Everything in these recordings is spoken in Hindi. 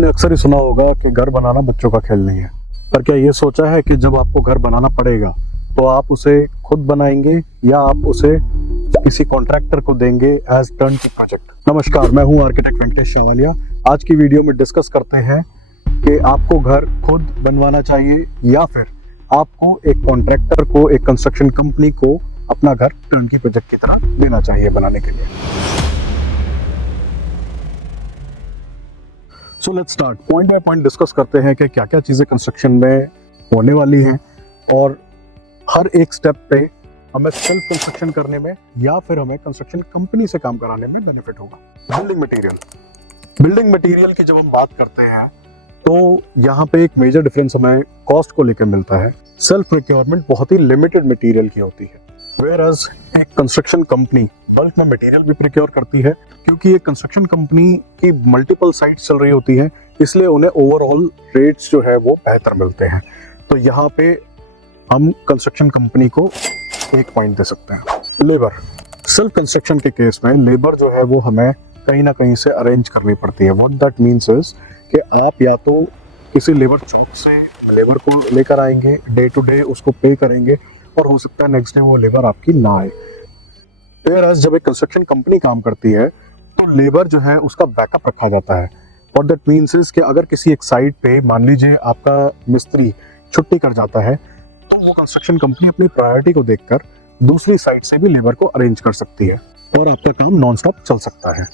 आपने अक्सर ही सुना होगा कि घर बनाना बच्चों का खेल नहीं है, पर क्या ये सोचा है कि जब आपको घर बनाना पड़ेगा तो आप उसे खुद बनाएंगे या आप उसे किसी कॉन्ट्रैक्टर को देंगे एज टर्नकी प्रोजेक्ट। नमस्कार, मैं हूं आर्किटेक्ट वेंकटेश शावालिया। आज की वीडियो में डिस्कस करते हैं कि आपको घर खुद बनवाना चाहिए या फिर आपको एक कॉन्ट्रैक्टर को, एक कंस्ट्रक्शन कंपनी को अपना घर टर्नकी प्रोजेक्ट की तरह देना चाहिए बनाने के लिए। So let's start. Point by point discuss करते हैं कि क्या क्या चीज़ें कंस्ट्रक्शन में होने वाली हैं और हर एक स्टेप पे हमें सेल्फ कंस्ट्रक्शन करने में या फिर हमें कंस्ट्रक्शन कंपनी से काम कराने में बेनिफिट होगा। बिल्डिंग मटेरियल की जब हम बात करते हैं तो यहाँ पे एक मेजर डिफरेंस हमें कॉस्ट को लेकर मिलता है। सेल्फ रिक्वायरमेंट बहुत ही लिमिटेड मटेरियल की होती है, वेयर एज एक कंस्ट्रक्शन कंपनी बल्क में मटेरियल भी प्रिक्योर करती है, क्योंकि एक कंस्ट्रक्शन कंपनी की मल्टीपल साइट्स चल रही होती हैं, इसलिए उन्हें ओवरऑल रेट्स जो है वो बेहतर मिलते हैं। तो यहाँ पे हम कंस्ट्रक्शन कंपनी को एक पॉइंट दे सकते हैं। लेबर, सेल्फ कंस्ट्रक्शन के केस में लेबर जो है वो हमें कहीं ना कहीं से अरेंज करनी पड़ती है। व्हाट दैट मीन्स इज कि आप या तो किसी लेबर चौक से लेबर को लेकर आएंगे, डे टू डे उसको पे करेंगे और हो सकता है नेक्स्ट डे वो लेबर आपकी ना आए। Whereas जब एक कंस्ट्रक्शन कंपनी काम करती है तो लेबर जो है उसका बैकअप रखा जाता है। What that means is कि अगर किसी एक साइट पे मान लीजिए आपका मिस्त्री छुट्टी कर जाता है तो वो कंस्ट्रक्शन कंपनी अपनी प्रायोरिटी को देखकर दूसरी साइट से भी लेबर को अरेंज कर सकती है और आपका काम नॉन स्टॉप चल सकता है।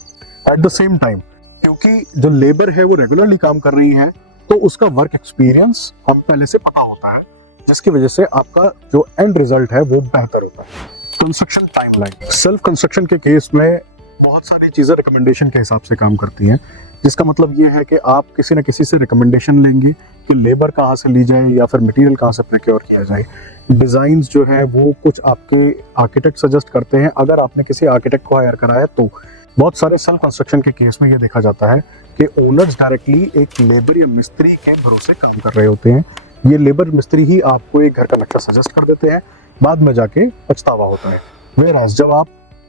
एट द सेम टाइम, क्योंकि जो लेबर है वो रेगुलरली काम कर रही है तो उसका वर्क एक्सपीरियंस हम पहले से पता होता है, जिसकी वजह से आपका जो एंड रिजल्ट है वो बेहतर होता है। कंस्ट्रक्शन टाइमलाइन, सेल्फ कंस्ट्रक्शन के केस में बहुत सारी चीज़ें रिकमेंडेशन के हिसाब से काम करती हैं, जिसका मतलब ये है कि आप किसी न किसी से रिकमेंडेशन लेंगे कि लेबर कहाँ से ली जाए या फिर मटेरियल कहाँ से प्रोक्योर किया जाए। डिज़ाइंस जो है वो कुछ आपके आर्किटेक्ट सजेस्ट करते हैं, अगर आपने किसी आर्किटेक्ट को हायर कराया तो। बहुत सारे सेल्फ कंस्ट्रक्शन के केस में ये देखा जाता है कि ओनर्स डायरेक्टली एक लेबर या मिस्त्री के भरोसे काम कर रहे होते हैं। ये लेबर मिस्त्री ही आपको एक घर का नक्शा सजेस्ट कर देते हैं, बाद में जाके पछतावा होता है। वेयरएज जब आप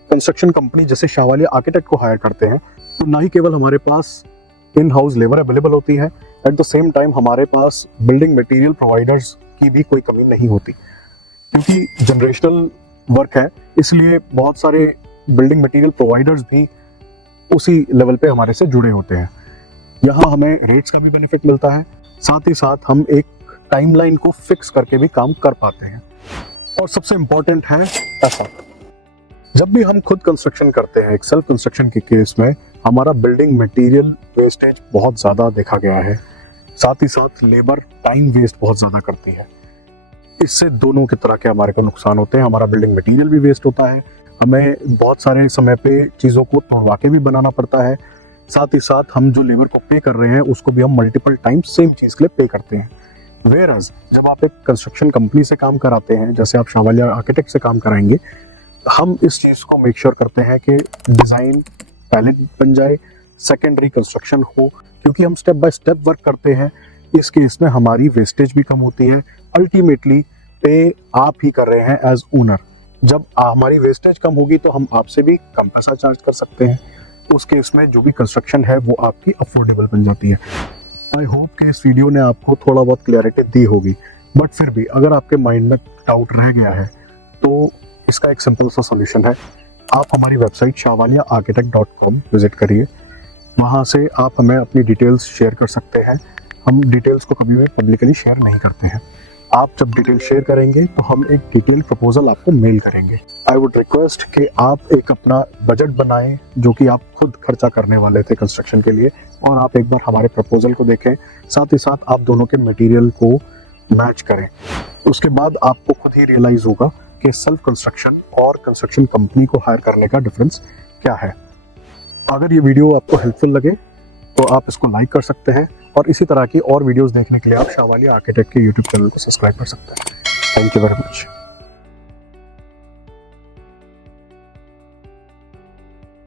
कंस्ट्रक्शन कंपनी जैसे शावालिया आर्किटेक्ट को हायर करते हैं तो ना ही केवल हमारे पास इन हाउस लेबर अवेलेबल होती है, एट द सेम टाइम हमारे पास बिल्डिंग मटेरियल प्रोवाइडर्स की भी कोई कमी नहीं होती, क्योंकि जनरेशनल वर्क है, इसलिए बहुत सारे बिल्डिंग मटेरियल प्रोवाइडर्स भी उसी लेवल पे हमारे से जुड़े होते हैं। यहाँ हमें रेट्स का भी बेनिफिट मिलता है, साथ ही साथ हम एक टाइमलाइन को फिक्स करके भी काम कर पाते हैं। और सबसे इम्पोर्टेंट है पैसा। जब भी हम खुद कंस्ट्रक्शन करते हैं, एक सेल्फ कंस्ट्रक्शन के केस में हमारा बिल्डिंग मटेरियल वेस्टेज बहुत ज़्यादा देखा गया है, साथ ही साथ लेबर टाइम वेस्ट बहुत ज़्यादा करती है। इससे दोनों की तरह के हमारे को नुकसान होते हैं। हमारा बिल्डिंग मटेरियल भी वेस्ट होता है, हमें बहुत सारे समय पे चीज़ों को तोड़वा के भी बनाना पड़ता है, साथ ही साथ हम जो लेबर को पे कर रहे हैं उसको भी हम मल्टीपल टाइम सेम चीज़ के लिए पे करते हैं। वेयरएज जब आप एक कंस्ट्रक्शन कंपनी से काम कराते हैं, जैसे आप शावालिया आर्किटेक्ट से काम कराएंगे, हम इस चीज़ को मेक श्योर करते हैं कि डिज़ाइन पहले बन जाए, सेकेंडरी कंस्ट्रक्शन हो, क्योंकि हम स्टेप बाय स्टेप वर्क करते हैं। इस केस में हमारी वेस्टेज भी कम होती है। अल्टीमेटली पे आप ही कर रहे हैं एज ओनर। जब हमारी वेस्टेज कम होगी तो हम आपसे भी कम पैसा चार्ज कर सकते हैं। उस केस में जो भी कंस्ट्रक्शन है वो आपकी अफोर्डेबल बन जाती है। आई होप कि इस वीडियो ने आपको थोड़ा बहुत क्लैरिटी दी होगी, बट फिर भी अगर आपके माइंड में डाउट रह गया है तो इसका एक सिंपल सा सॉल्यूशन है। आप हमारी वेबसाइट shawaliaarchitect.com विजिट करिए, वहाँ से आप हमें अपनी डिटेल्स शेयर कर सकते हैं। हम डिटेल्स को कभी भी पब्लिकली शेयर नहीं करते हैं। आप जब डिटेल शेयर करेंगे तो हम एक डिटेल प्रपोजल आपको मेल करेंगे। आई वुड रिक्वेस्ट कि आप एक अपना बजट बनाएं जो कि आप खुद खर्चा करने वाले थे कंस्ट्रक्शन के लिए, और आप एक बार हमारे प्रपोजल को देखें, साथ ही साथ आप दोनों के मटेरियल को मैच करें। उसके बाद आपको खुद ही रियलाइज होगा कि सेल्फ कंस्ट्रक्शन और कंस्ट्रक्शन कंपनी को हायर करने का डिफरेंस क्या है। अगर ये वीडियो आपको हेल्पफुल लगे तो आप इसको लाइक कर सकते हैं, और इसी तरह की और वीडियोस देखने के लिए आप शावालिया आर्किटेक्ट के यूट्यूब चैनल को सब्सक्राइब कर सकते हैं। Thank you very much.